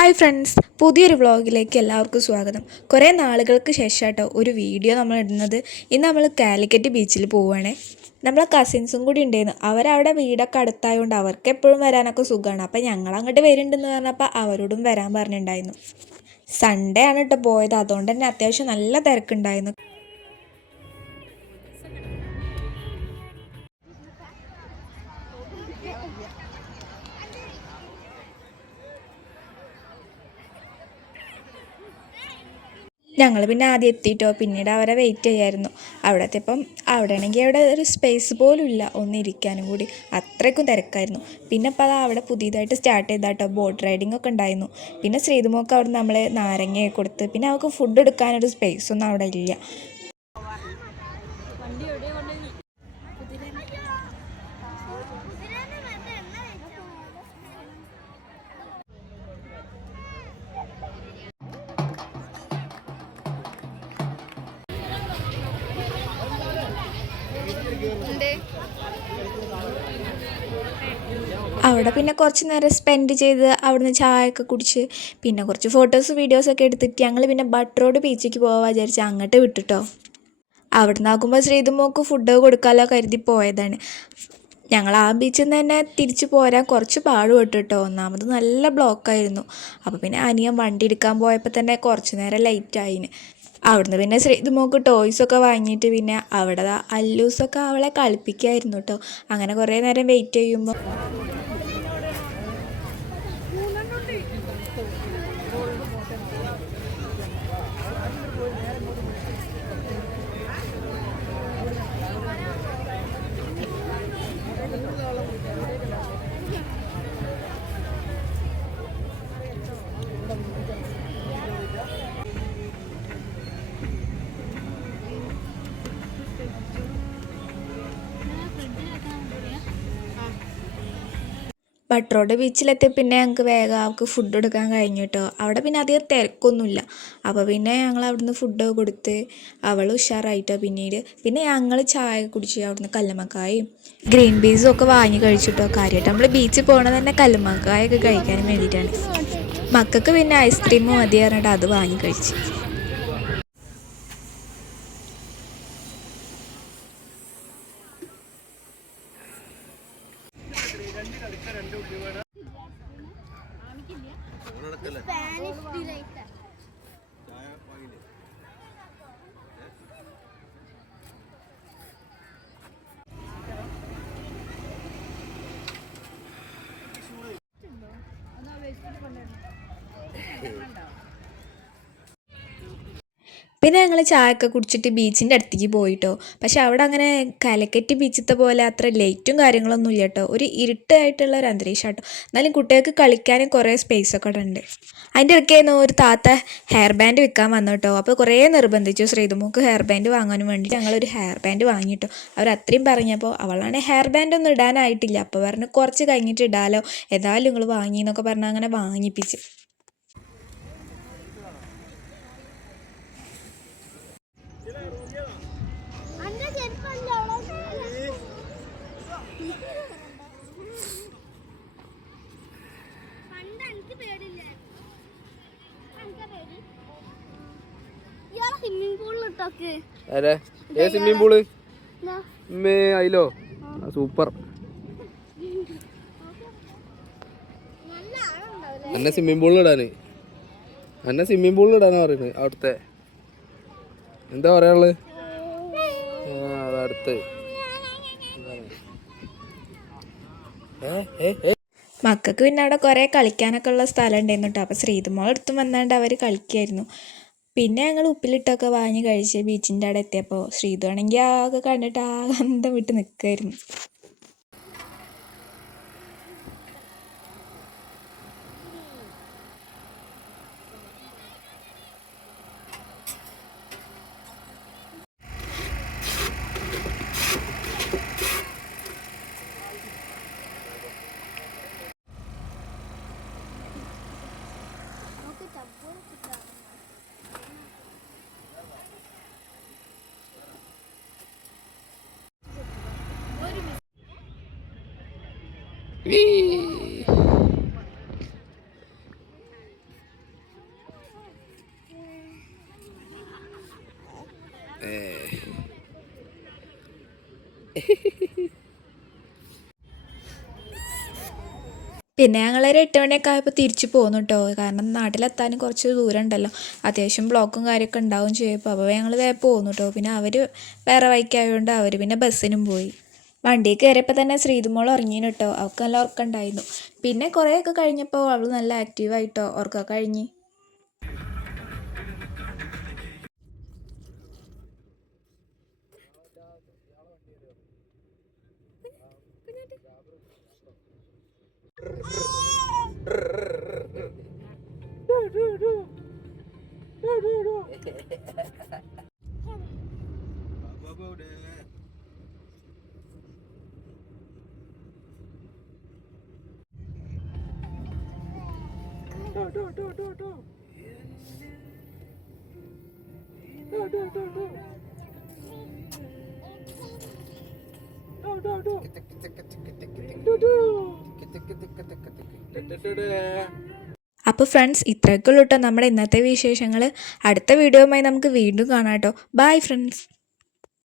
Hi friends, പുതിയൊരു വ്ളോഗിലേക്ക് എല്ലാവർക്കും സ്വാഗതം. കുറേ നാളുകൾക്ക് ശേഷമായിട്ടോ ഒരു വീഡിയോ നമ്മൾ ഇടുന്നത്. ഇന്ന് നമ്മൾ കാലിക്കറ്റ് ബീച്ചിൽ പോവുകയാണേ. നമ്മളെ കസിൻസും കൂടി ഉണ്ടായിരുന്നു. അവരവിടെ വീടൊക്കെ അടുത്തായതുകൊണ്ട് അവർക്ക് എപ്പോഴും വരാനൊക്കെ സുഖമാണ്. അപ്പോൾ ഞങ്ങൾ അങ്ങോട്ട് വരുന്നുണ്ടെന്ന് പറഞ്ഞപ്പോൾ അവരോടും വരാൻ പറഞ്ഞിട്ടുണ്ടായിരുന്നു. സൺഡേ ആണ് കേട്ടോ പോയത്, അതുകൊണ്ട് തന്നെ അത്യാവശ്യം നല്ല തിരക്കുണ്ടായിരുന്നു. ഞങ്ങൾ പിന്നെ ആദ്യം എത്തിയിട്ടോ, പിന്നീട് അവരെ വെയിറ്റ് ചെയ്യായിരുന്നു. അവിടെ ആണെങ്കിൽ അവിടെ ഒരു സ്പേസ് പോലും ഇല്ല ഒന്നിരിക്കാനും കൂടി, അത്രയ്ക്കും തിരക്കായിരുന്നു. പിന്നെ ഇപ്പോൾ അവിടെ പുതിയതായിട്ട് സ്റ്റാർട്ട് ചെയ്താട്ടോ ബോട്ട് റൈഡിംഗ് ഒക്കെ ഉണ്ടായിരുന്നു. പിന്നെ ശ്രീതുമോക്ക് അവിടെ നമ്മൾ നാരങ്ങയൊക്കെ കൊടുത്ത്, പിന്നെ അവർക്ക് ഫുഡ് എടുക്കാനൊരു സ്പേസൊന്നും അവിടെ ഇല്ല. അവിടെ പിന്നെ കുറച്ച് നേരം സ്പെൻഡ് ചെയ്ത് അവിടുന്ന് ചായയൊക്കെ കുടിച്ച് പിന്നെ കുറച്ച് ഫോട്ടോസ് വീഡിയോസൊക്കെ എടുത്തിട്ട് ഞങ്ങൾ പിന്നെ ബട്ട് റോഡ് ബീച്ചിലേക്ക് പോകാൻ വിചാരിച്ച് അങ്ങോട്ട് വിട്ടിട്ടോ. അവിടെ നിന്നാകുമ്പോൾ ശ്രീതുമോക്ക് ഫുഡ് കൊടുക്കാമല്ലോ കരുതി പോയതാണ്. ഞങ്ങൾ ആ ബീച്ചിൽ നിന്ന് തന്നെ തിരിച്ചു പോരാൻ കുറച്ച് പാടുപെട്ടു കേട്ടോ. ഒന്നാമത് നല്ല ബ്ലോക്കായിരുന്നു. അപ്പോൾ പിന്നെ അനിയൻ വണ്ടി എടുക്കാൻ പോയപ്പോൾ തന്നെ കുറച്ച് നേരം ലേറ്റായിന്. അവിടുന്ന് പിന്നെ ശ്രീതുമോക്ക് ടോയ്സൊക്കെ വാങ്ങിയിട്ട് പിന്നെ അവിടെ അല്ലൂസൊക്കെ അവളെ കളിപ്പിക്കായിരുന്നു കേട്ടോ. അങ്ങനെ കുറേ നേരം വെയിറ്റ് ചെയ്യുമ്പോൾ ബട്ട് റോഡ് ബീച്ചിലെത്തി പിന്നെ ഞങ്ങൾക്ക് വേഗം അവൾക്ക് ഫുഡ് കൊടുക്കാൻ കഴിഞ്ഞു കേട്ടോ. അവിടെ പിന്നെ അധികം തിരക്കൊന്നുമില്ല. അപ്പോൾ പിന്നെ ഞങ്ങൾ അവിടുന്ന് ഫുഡ് കൊടുത്ത് അവൾ ഉഷാറായിട്ടോ. പിന്നെ ഞങ്ങൾ ചായ കുടിച്ച് അവിടുന്ന് കല്ലുമ്മക്കായും ഗ്രീൻ പീസും ഒക്കെ വാങ്ങി കഴിച്ചിട്ടോ. കാര്യമായിട്ട് നമ്മൾ ബീച്ചിൽ പോകണത് തന്നെ കല്ലുമ്മക്കായൊക്കെ കഴിക്കാനും വേണ്ടിയിട്ടാണ്. മക്കൾക്ക് പിന്നെ ഐസ്ക്രീം മതി പറഞ്ഞിട്ട് അത് വാങ്ങി കഴിച്ച്. പിന്നെ ഞങ്ങൾ ചായയൊക്കെ കുടിച്ചിട്ട് ബീച്ചിൻ്റെ അടുത്തേക്ക് പോയിട്ടോ. പക്ഷെ അവിടെ അങ്ങനെ കാലിക്കറ്റ് ബീച്ചിലത്തെ പോലെ അത്ര ലൈറ്റും കാര്യങ്ങളൊന്നും ഇല്ല കേട്ടോ. ഒരു ഇരുട്ടായിട്ടുള്ള ഒരു അന്തരീക്ഷം കേട്ടോ. എന്നാലും കുട്ടികൾക്ക് കളിക്കാനും കുറേ സ്പേസൊക്കെ അവിടെ ഉണ്ട്. അതിൻ്റെ ഇടയ്ക്കായിരുന്നു ഒരു താത്ത ഹെയർ ബാൻഡ് വിൽക്കാൻ വന്നു കേട്ടോ. അപ്പോൾ കുറേ നിർബന്ധിച്ചു ശ്രീതുമോക്ക് ഹെയർ ബാൻഡ് വാങ്ങാനും വേണ്ടി ഞങ്ങളൊരു ഹെയർ ബാൻഡ് വാങ്ങിയിട്ടോ. അവർ അത്രയും പറഞ്ഞപ്പോൾ അവളാണെങ്കിൽ ഹെയർ ബാൻഡ് ഒന്നും ഇടാനായിട്ടില്ല. അപ്പോൾ പറഞ്ഞു കുറച്ച് കഴിഞ്ഞിട്ട് ഇടാലോ, ഏതായാലും നിങ്ങൾ വാങ്ങി എന്നൊക്കെ പറഞ്ഞാൽ അങ്ങനെ വാങ്ങിപ്പിച്ച്. സ്വിമ്മിംഗ് പൂള് അയിലോ സൂപ്പർ. എന്നെ സ്വിമ്മിംഗ് പൂളിൽ ഇടാനാ പറയുന്നത്. അവിടുത്തെ എന്താ പറയാനുള്ളത്? അതടുത്ത് മക്കൾക്ക് പിന്നെ അവിടെ കുറേ കളിക്കാനൊക്കെ ഉള്ള സ്ഥലം ഉണ്ടായിരുന്നു കേട്ടോ. അപ്പോൾ ശ്രീതുമോളെടുത്തും വന്നാണ്ട് അവർ കളിക്കായിരുന്നു. പിന്നെ ഞങ്ങൾ ഉപ്പിലിട്ടൊക്കെ വാങ്ങി കഴിച്ച് ബീച്ചിൻ്റെ അവിടെ എത്തിയപ്പോൾ ശ്രീതു ആണെങ്കിൽ ആകെ കണ്ടിട്ട് ആകെ അന്തം വിട്ട് നിൽക്കുമായിരുന്നു. പിന്നെ ഞങ്ങളൊരു 8 മണിയൊക്കെ ആയപ്പോൾ തിരിച്ചു പോന്നു കേട്ടോ. കാരണം നാട്ടിലെത്താനും കുറച്ച് ദൂരം ഉണ്ടല്ലോ, അത്യാവശ്യം ബ്ലോക്കും കാര്യമൊക്കെ ഉണ്ടാവും ചെയ്യുമ്പോൾ. അപ്പോൾ ഞങ്ങൾ വേഗം പോന്നു കേട്ടോ. പിന്നെ അവർ വേറെ വഴിക്കായതുകൊണ്ട് അവർ പിന്നെ ബസ്സിനും പോയി. വണ്ടിയിൽ കയറിയപ്പോൾ തന്നെ ശ്രീതുമോൾ ഉറങ്ങീന് കേട്ടോ. അവൾക്ക് നല്ല ഉറക്കമുണ്ടായിരുന്നു. പിന്നെ കുറേയൊക്കെ കഴിഞ്ഞപ്പോൾ അവൾ നല്ല ആക്റ്റീവായിട്ടോ ഉറക്കമൊക്കെ കഴിഞ്ഞ്. അപ്പോൾ ഫ്രണ്ട്സ്, ഇത്രയൊക്കെ ഉള്ളൂ കേട്ടോ നമ്മുടെ ഇന്നത്തെ വിശേഷങ്ങൾ. അടുത്ത വീഡിയോയുമായി നമുക്ക് വീണ്ടും കാണാം കേട്ടോ. Bye friends.